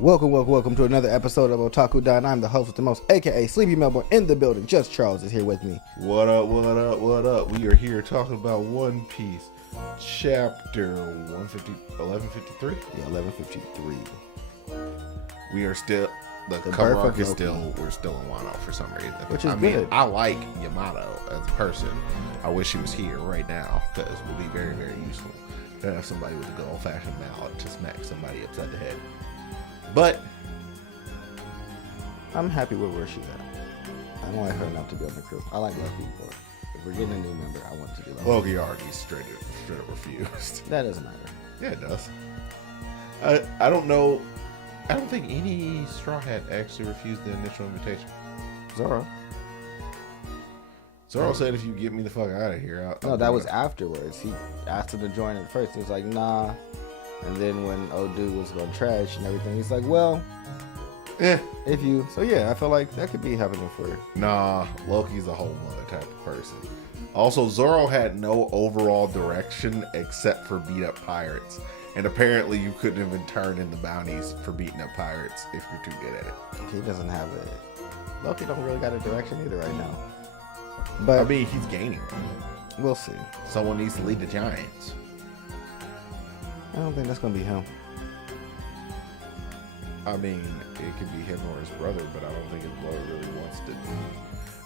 Welcome to another episode of Otaku Dine. I'm the host with the most, aka Sleepy Melbourne, in the building. Just Charles is here with me. What up? We are here talking about One Piece, chapter 1153. Yeah, 1153. We are still, the cover arc is still, we're still in Wano for some reason. Which is good. good. I like Yamato as a person. I wish he was here right now because it would be very, very useful to have somebody with a good old-fashioned mallet to smack somebody upside the head. But I'm happy with where she's at. I don't like her not to be on the crew. I like Luffy, but if we're getting a new member, I want it to be Luffy. Loki already straight up refused. That doesn't matter. Yeah, it does. I don't know. I don't think any Straw Hat actually refused the initial invitation. Zoro. Zoro said, if you get me the fuck out of here. No, that was afterwards. He asked him to join at first. He was like, nah. And then when Odu was going trash and everything, he's like, well, if you. So yeah, I feel like that could be happening for her. Nah, Loki's a whole other type of person. Also, Zoro had no overall direction except for beat up pirates. And apparently you couldn't even turn in the bounties for beating up pirates if you're too good at it. He doesn't have it. Loki don't really got a direction either right now. But I mean, he's gaining. We'll see. Someone needs to lead the Giants. I don't think that's going to be him. I mean, it could be him or his brother, but I don't think his brother really wants to.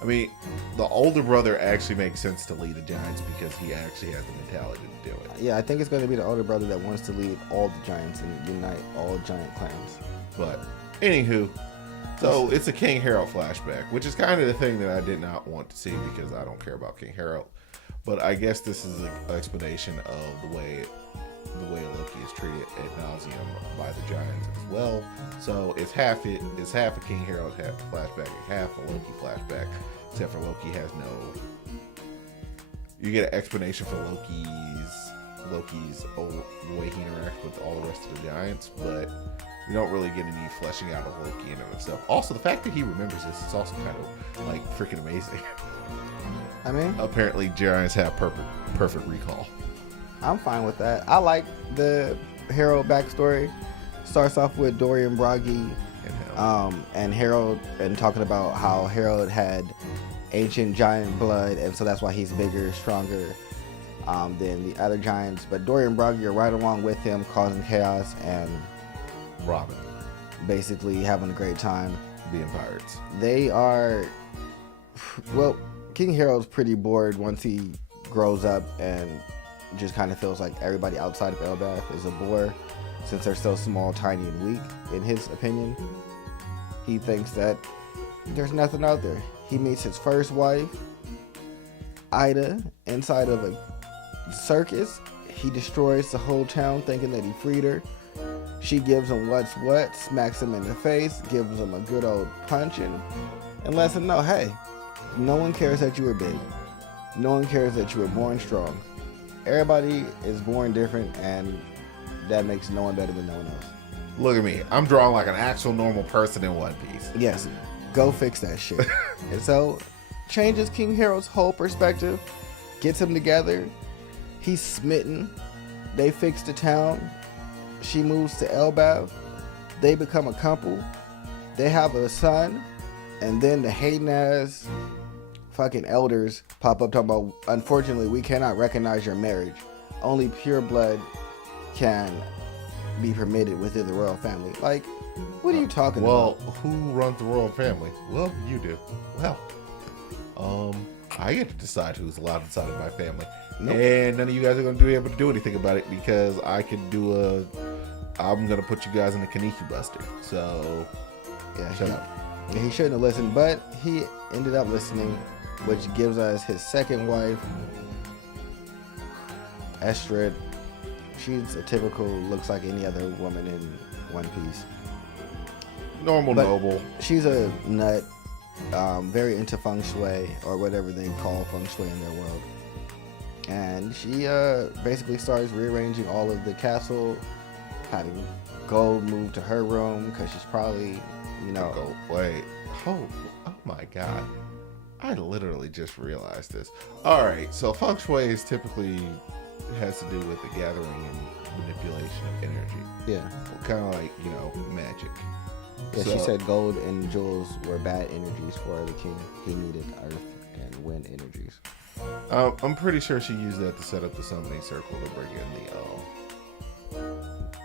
I mean, the older brother actually makes sense to lead the Giants because he actually has the mentality to do it. Yeah, I think it's going to be the older brother that wants to lead all the Giants and unite all giant clans. But, anywho, so it's a King Harold flashback, which is kind of the thing that I did not want to see because I don't care about King Harold. But I guess this is an explanation of the way Loki is treated ad nauseum by the Giants as well. So it's half a King Harold flashback and half a Loki flashback, except for Loki has no. You get an explanation for Loki's the way he interacts with all the rest of the Giants, but you don't really get any fleshing out of Loki in and of itself. Also, the fact that he remembers this is also kind of like freaking amazing. I mean, apparently Giants have perfect recall. I'm fine with that. I like the Harold backstory. Starts off with Dorian Broggy and Harold, and talking about how Harold had ancient giant blood, and so that's why he's bigger, stronger than the other giants. But Dorian Broggy are right along with him, causing chaos and Robin basically having a great time. Being pirates. They are, well, King Harold's pretty bored once he grows up and just kind of feels like everybody outside of Elbaf is a bore since they're so small, tiny, and weak, in his opinion. He thinks that there's nothing out there. He meets his first wife, Ida, inside of a circus. He destroys the whole town thinking that he freed her. She gives him what's what, smacks him in the face, gives him a good old punching, and lets him know, hey, no one cares that you were big. No one cares that you were born strong. Everybody is born different, and that makes no one better than no one else. Look at me. I'm drawing like an actual normal person in One Piece. Yes, go fix that shit. And so, changes King Harold's whole perspective, gets him together. He's smitten. They fix the town. She moves to Elbaf. They become a couple. They have a son. And then the hating ass fucking elders pop up talking about, unfortunately, we cannot recognize your marriage. Only pure blood can be permitted within the royal family. Like, what are you talking about? Well, who runs the royal family? Well, you do. Well, I get to decide who's allowed inside of my family. Nope. And none of you guys are going to be able to do anything about it because I'm going to put you guys in the Kaneki Buster. So, yeah, shut up. Yeah, he shouldn't have listened, but he ended up listening, which gives us his second wife, Estrid. She's a typical, looks like any other woman in One Piece. Normal, but noble. She's a nut, very into feng shui, or whatever they call feng shui in their world. And she basically starts rearranging all of the castle, having gold moved to her room, because she's probably, Wait. Oh my God. I literally just realized this. All right, so feng shui is typically has to do with the gathering and manipulation of energy. Yeah. Kind of like, magic. Yeah, she said gold and jewels were bad energies for the king. He needed earth and wind energies. I'm pretty sure she used that to set up the summoning circle to bring in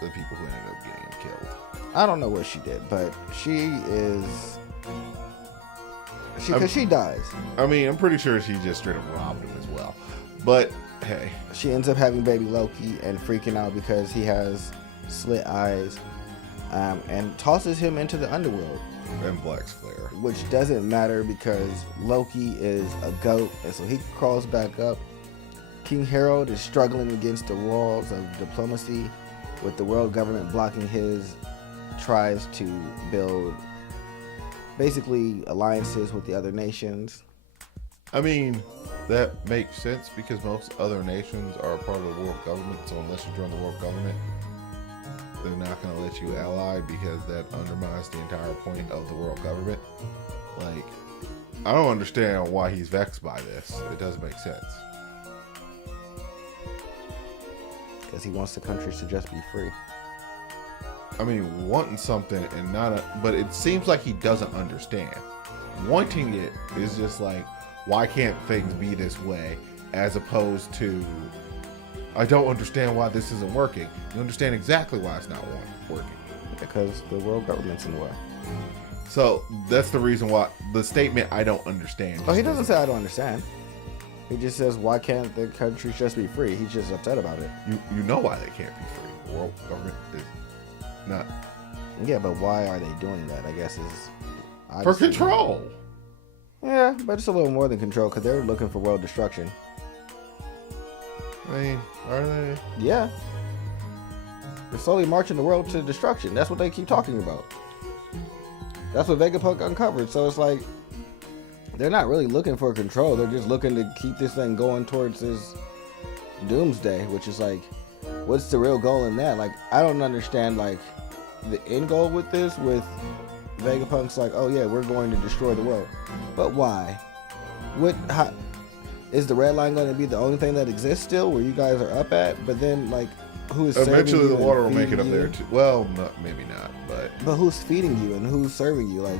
the people who ended up getting killed. I don't know what she did, but she because she dies. I mean, I'm pretty sure she just straight up robbed him as well. But hey, she ends up having baby Loki and freaking out because he has slit eyes, and tosses him into the underworld. And Black's flare, which doesn't matter because Loki is a goat, and so he crawls back up. King Harold is struggling against the walls of diplomacy, with the world government blocking his tries to build basically alliances with the other nations. I mean, that makes sense because most other nations are a part of the world government, so unless you join the world government, they're not going to let you ally because that undermines the entire point of the world government. Like, I don't understand why he's vexed by this. It doesn't make sense. Because he wants the countries to just be free. I mean, wanting something and but it seems like he doesn't understand. Wanting it is just like, why can't things be this way? As opposed to, I don't understand why this isn't working. You understand exactly why it's not working. Because the world government's in the way. So that's the reason why the statement, I don't understand. Oh, he doesn't say I don't understand. He just says, why can't the countries just be free? He's just upset about it. You know why they can't be free. The world government is not. Yeah, but why are they doing that? I guess is for control. Yeah, but it's a little more than control because they're looking for world destruction. I mean, are they? Yeah. They're slowly marching the world to destruction. That's what they keep talking about. That's what Vegapunk uncovered. So it's like, they're not really looking for control. They're just looking to keep this thing going towards this doomsday, which is like, what's the real goal in that? Like, I don't understand, like, the end goal with this, with Vegapunk's like, oh yeah, we're going to destroy the world. But why? How, is the red line going to be the only thing that exists still, where you guys are up at? But then, like, who is eventually the water will make it you? up there too. Well, maybe not, but who's feeding you and who's serving you? Like,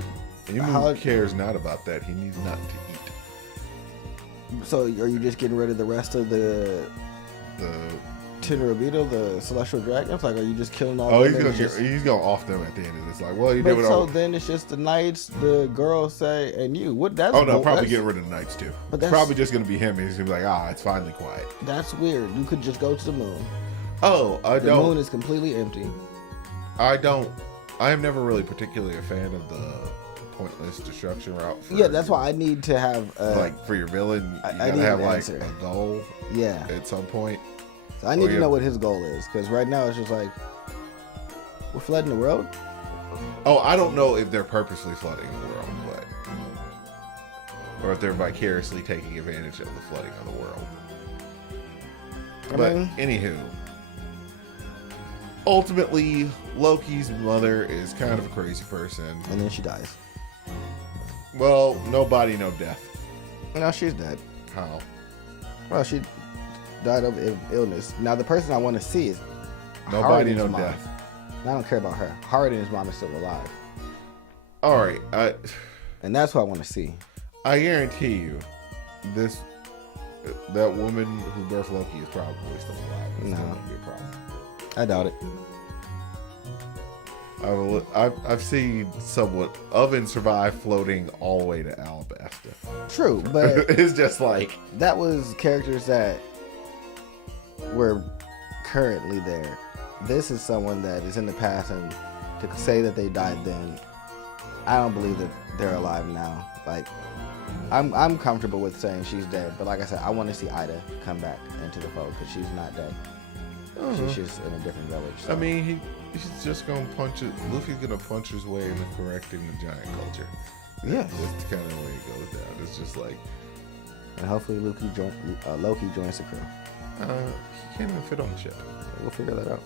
Emu cares not about that. He needs nothing to eat. So, are you just getting rid of the rest of the Tenryubito, the celestial dragons? Like, are you just killing all? Oh, he's gonna off them at the end of this. Like, well, you did it all. So then it's just the knights, the girls say, and you. What? That's probably getting rid of the knights too. But it's probably just gonna be him. He's gonna be like, it's finally quiet. That's weird. You could just go to the moon. Oh, the moon is completely empty. I am never really particularly a fan of the pointless destruction route. Yeah, that's why I need to have like for your villain, you gotta have like a goal. Yeah, at some point. So I need to know what his goal is, because right now it's just like, we're flooding the world. Oh, I don't know if they're purposely flooding the world, or if they're vicariously taking advantage of the flooding of the world. But anywho, ultimately, Loki's mother is kind of a crazy person, and then she dies. Well, no body, no death. No, she's dead. How? Well, she died of illness. Now, the person I want to see is nobody, no death. I don't care about her. Harden's mom is still alive. All right, and that's what I want to see. I guarantee you, that woman who birthed Loki is probably still alive. It's still gonna be a problem. I doubt it. I've seen somewhat Oven survive floating all the way to Alabasta. True, but it's just like that was characters that were currently there. This is someone that is in the past, and to say that they died then, I don't believe that they're alive now. Like, I'm comfortable with saying she's dead, but like I said, I want to see Ida come back into the fold because she's not dead. She's just in a different village. So. I mean, he's just gonna punch it. Luffy's gonna punch his way into correcting the giant culture. Yeah, that's kind of the way it goes down. It's just like, and hopefully Loki joins the crew. He can't even fit on the ship. We'll figure that out.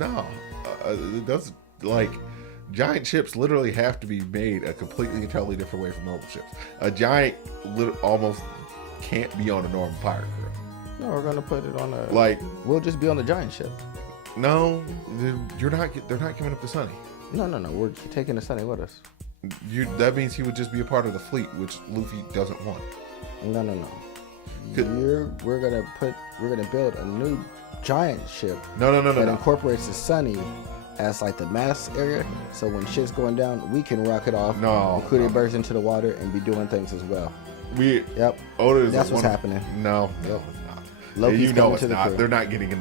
No, that's like. Giant ships literally have to be made a completely and totally different way from normal ships. A giant almost can't be on a normal pirate crew. No, we're gonna put it on a. Like, we'll just be on the giant ship. no, you're not. They're not giving up to Sunny. No. We're taking the Sunny with us. That means he would just be a part of the fleet, which Luffy doesn't want. No. We're gonna build a new giant ship. No. That incorporates the Sunny as like the mass area. So when shit's going down, we can rock it off. No. Including burst into the water and be doing things as well. Yep. That's what's happening. No, Yep. it's not. Loki's you know coming it's to the not. crew. They're not getting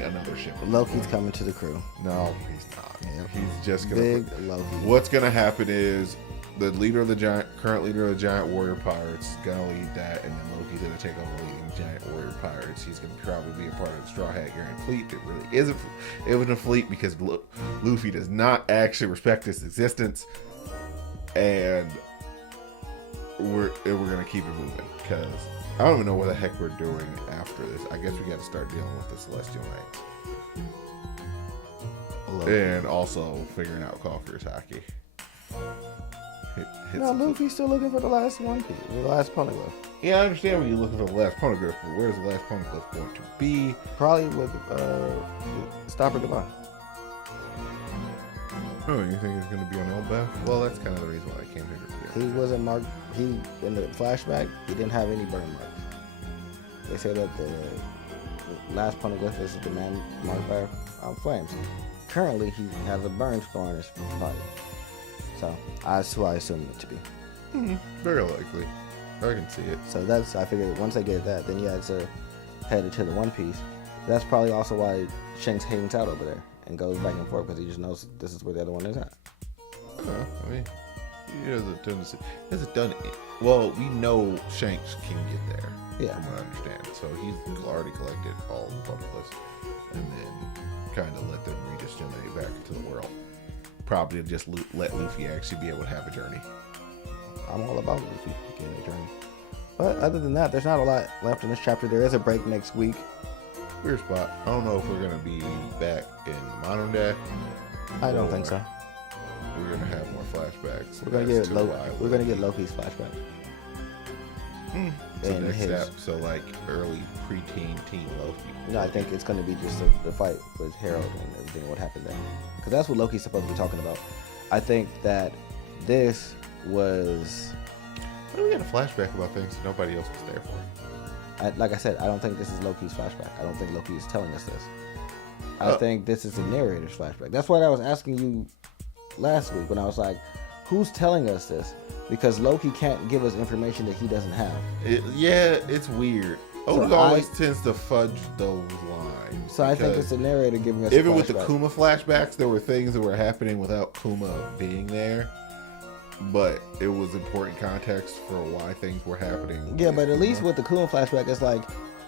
another ship. Loki's coming to the crew. No, he's not. Yep. He's just gonna. Big Loki. What's gonna happen is the current leader of the giant warrior pirates, is gonna lead that, and then Loki's gonna take over leading giant warrior pirates. He's gonna probably be a part of the Straw Hat Gang fleet. It really isn't. It was a fleet because Luffy does not actually respect its existence, and we're gonna keep it moving because I don't even know what the heck we're doing after this. I guess we got to start dealing with the Celestial Knights. And also figuring out Conqueror's Haki. No, Luffy's still looking for the last One Piece, the last poneglyph. Yeah, I understand when you're looking for the last poneglyph, but where's the last poneglyph going to be? Probably with Stopper Devon. Oh, you think it's going to be on Elbaf? Well, that's kind of the reason why I came here to He wasn't marked. He in the flashback, he didn't have any burn marks. They say that the last poneglyph is the man marked by flames. Currently, he has a burn scar on his body. So that's who I assume it to be. Very likely. I can see it. So I figured once I get that, then it's headed to the One Piece. That's probably also why Shanks hangs out over there and goes back and forth because he just knows this is where the other one is at. I mean, he hasn't done it. Well, we know Shanks can get there. Yeah. From what I understand. So he's already collected all the poneglyphs and then kind of let them redistribute back into the world. Probably just let Luffy actually be able to have a journey. I'm all about Luffy getting a journey. But other than that, there's not a lot left in this chapter. There is a break next week. Weird spot. I don't know if we're going to be back in the modern day. I don't think so. We're going to have more flashbacks. We're going to get Loki's flashback. So next step, so like early preteen teen Loki. No, I think it's going to be just the fight with Harold and everything, what happened there. Because that's what Loki's supposed to be talking about. I think that this was... Why do we get a flashback about things that nobody else was there for? Like I said, I don't think this is Loki's flashback. I don't think Loki is telling us this. I think this is the narrator's flashback. That's what I was asking you last week when I was like, who's telling us this? Because Loki can't give us information that he doesn't have. It's weird. Oda always tends to fudge those lines. So I think it's the narrator giving us even with the Kuma flashbacks, there were things that were happening without Kuma being there. But it was important context for why things were happening. Yeah, but at least with the Kuma flashback, it's like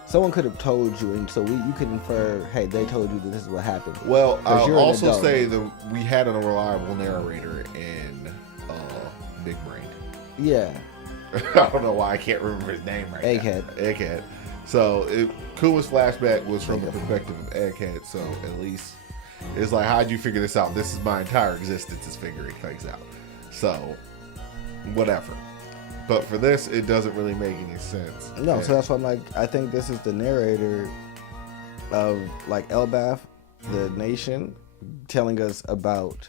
someone could have told you, and so you could infer, hey, they told you that this is what happened. Well, I'll also say that we had a reliable narrator in Big Brain. Yeah. I don't know why I can't remember his name right now. Egghead. So Kuma's flashback was from the perspective of Egghead, so at least it's like, how'd you figure this out? This is my entire existence is figuring things out. So, whatever. But for this, it doesn't really make any sense. No, so that's why I'm like, I think this is the narrator of like Elbaf, the nation, telling us about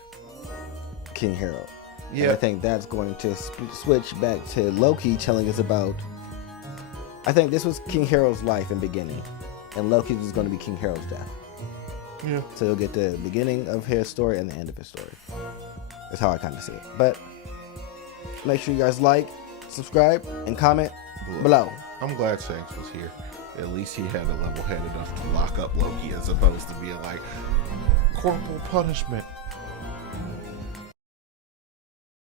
King Harold. Yeah. And I think that's going to switch back to Loki telling us about... I think this was King Harold's life and beginning. And Loki is going to be King Harold's death. Yeah. So you'll get the beginning of his story and the end of his story. That's how I kind of see it. But make sure you guys like, subscribe, and comment below. I'm glad Shanks was here. At least he had a level head enough to lock up Loki as opposed to being like, corporal punishment.